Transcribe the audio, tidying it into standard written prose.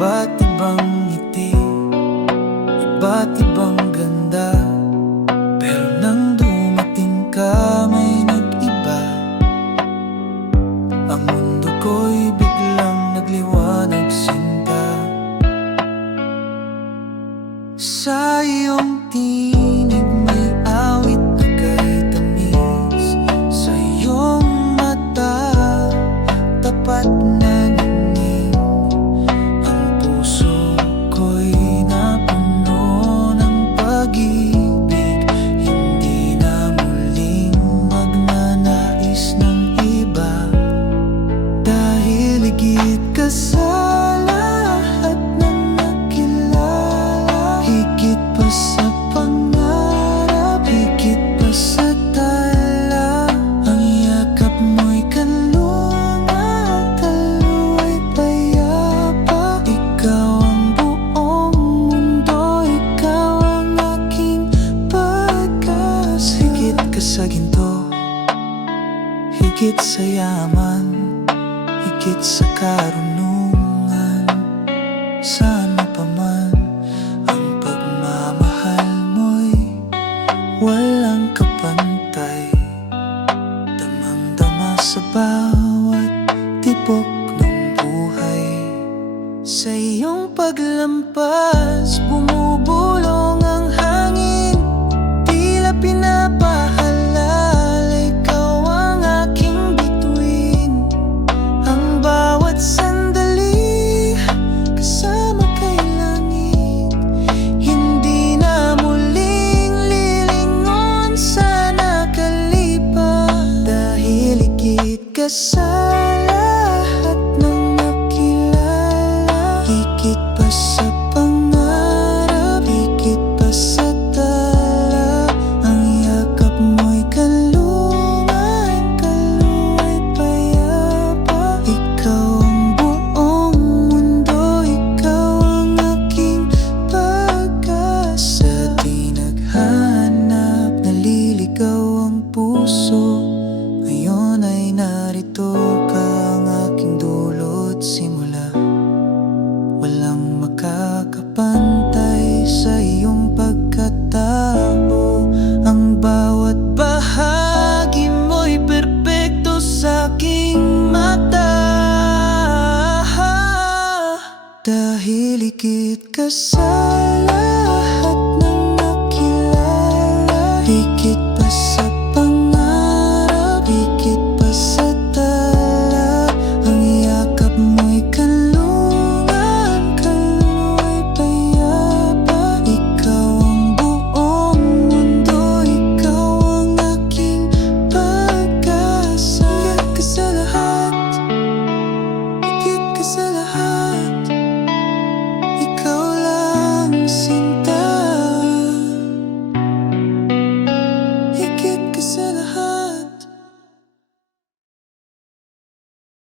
Iba't ibang ngiti, iba't ibang ganda, pero nang dumating ka may nag-iba. Ang mundo ko'y biglang nagliwanag sinta. Sa iyong tinig may awit na kay tamis, sa iyong mata tapat na ningning. Ang puso ko'y napuno ng pag-ibig, hindi na muling magnanais ng iba. Dahil higit ka sa lahat ng nakilala, higit pa sa pangarap, higit pa sa tala. Ang yakap mo'y kalungan, talu'y payapa. Ikaw ang buong mundo, ikaw ang aking pag-asa. Higit ka sa ginto, higit sa yaman, higit sa karunungan. Sana pa man ang pagmamahal mo'y walang kapantay, damang-dama sa bawat tibok ng buhay. Sa iyong paglampas, bumubulong ang hangin, tila pinapahalal. Ikaw ang aking bituin, ang bawat sandali kasama kay langit. Hindi na muling lilingon sa nakalipas, dahil higit ka sa lahat ng nakilala, higit pa sa pangarap, higit pa sa tala. Ang yakap mo'y kalungan, kalu'y payapa. Ikaw ang buong mundo, ikaw ang aking pag-asa. Di naghahanap, naliligaw ang puso. Ngayon ay narito ka, ang aking dulot simula. Walang makakapantay sa iyong pagkatao. Ang bawat bahagi mo'y perpekto sa aking mata. Dahil higit ka sa lahat